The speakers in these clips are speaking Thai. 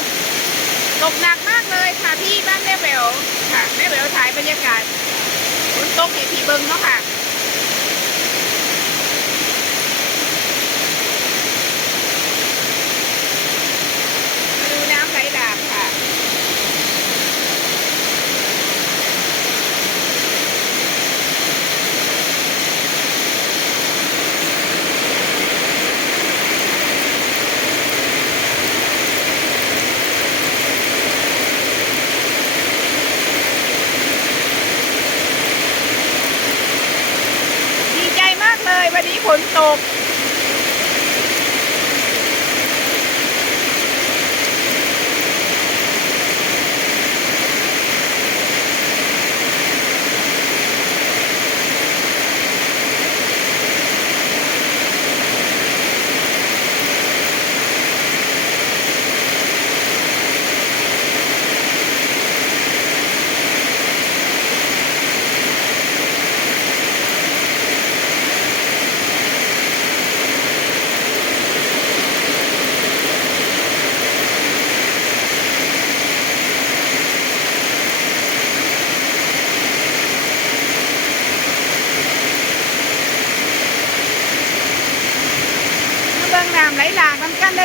ก ตกหนักมากเลยค่ะที่บ้านแม่แววค่ะแม่แววถ่ายบรรยากาศฝนตกอย่างที่เบิ้งเนาะค่ะ วันนี้ฝนตก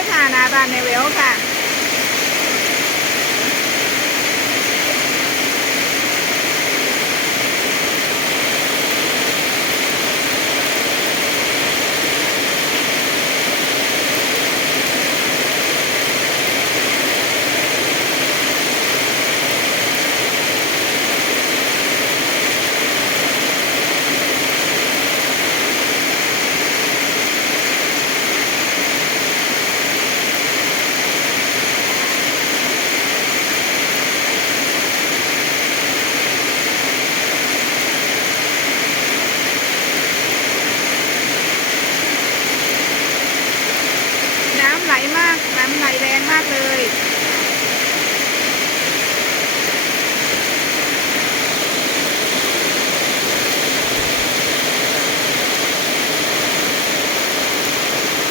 ค่ะนาบานในเวลค่ะ มาก น้ำไหลแรงมากเลย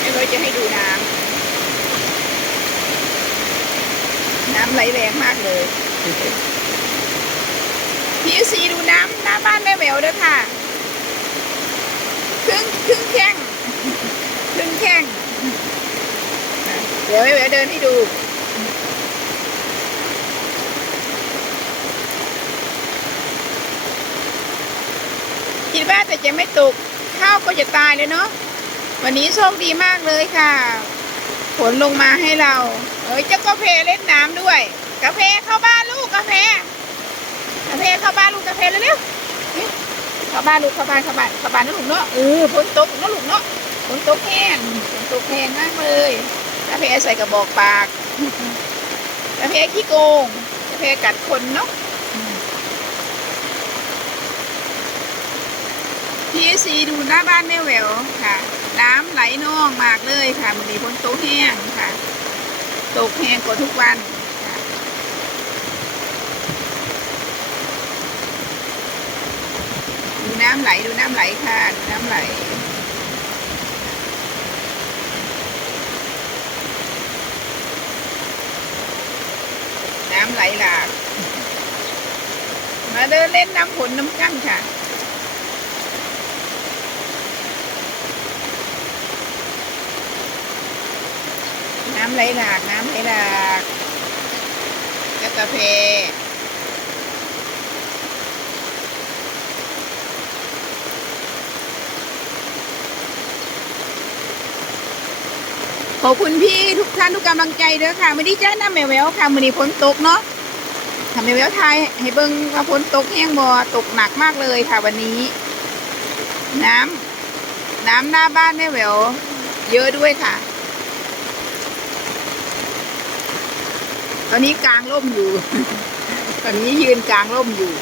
ไม่รู้จะให้ดูน้ำ น้ำไหลแรงมากเลยพีซีดูน้ำหน้าบ้านแม่แหววด้วยค่ะ ครึ่งครึ่งแข้งครึ่งแข้ง เดี๋ยวให้แหววเดินให้ดูคิดว่าแต่จะไม่ตกข้าวก็จะตายเลยเนาะวันนี้โชคดีมากเลยค่ะฝนลงมาให้เรา เอ้ยเจ้ากาแฟเล่นน้ำด้วย กาแฟเข้าบ้านลูกกาแฟกาแฟเข้าบ้านลูกกาแฟเร็วๆนี่เข้าบ้านลูกเข้าบ้านเข้าบ้านเข้าบ้านนะลูกเนาะเออฝนตกนะลูกเนาะฝนตกแห้งฝนตกแห้งมากเลย กาแฟใส่กระบอกปากกาแฟขี้โกงกาแฟกัดคนเนาะพีซีดูหน้าบ้านแม่แหววค่ะ น้ำไหลนองมากเลยค่ะมันนี้ฝนตกแห้งค่ะตกแห้งกว่าทุกวันดูน้ำไหลดูน้ำไหลค่ะ ดูน้ำไหลำไหลหลาก มาเดินเล่นน้ำฝนน้ำกั้นค่ะ น้ำไหลหลาก น้ำไหลหลากแล้วกาแฟ ขอบคุณพี่ทุกท่านทุกกำลังใจเด้อค่ะไม่ได้จ้าน้ำแมวแววค่ะมือนี้ฝนตกเนาะทำแมวแววไทยให้เบิ้งว่าฝนตกแห้งบ่ตกหนักมากเลยค่ะวันนี้ น้ำน้ำหน้าบ้านแม่แหววเยอะด้วยค่ะ ตอนนี้กลางร่มอยู่ ตอนนี้ยืนกลางร่มอยู่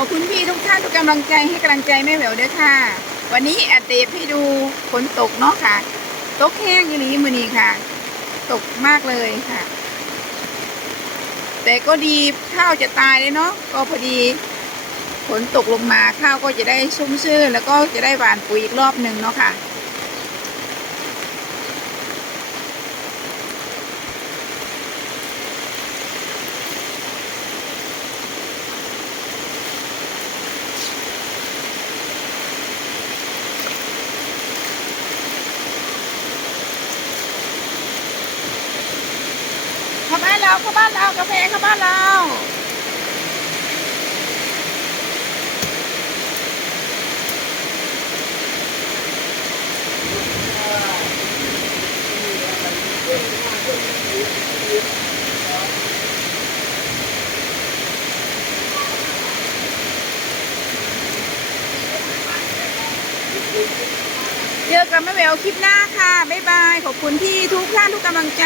อบคุณพี่ทุกท่านทุกกำลังใจให้กำลังใจแม่แหววด้วยค่ะ วันนี้อัดเตบให้ดูฝนตกเนาะค่ะ ตกแห้งอีหลีมือนี้ค่ะ ตกมากเลยค่ะ แต่ก็ดีข้าวจะตายเลยเนาะก็พอดีฝนตกลงมาข้าวก็จะได้ชุ่มชื่น แล้วก็จะได้หวานปุ๋ยอีกรอบหนึ่งเนาะค่ะ เราเข้าบ้านเรากาแฟเข้าบ้านเราเจอกันแม่แววคลิปหน้าค่ะ บ๊ายบาย ขอบคุณที่ทุกท่านทุกกำลังใจ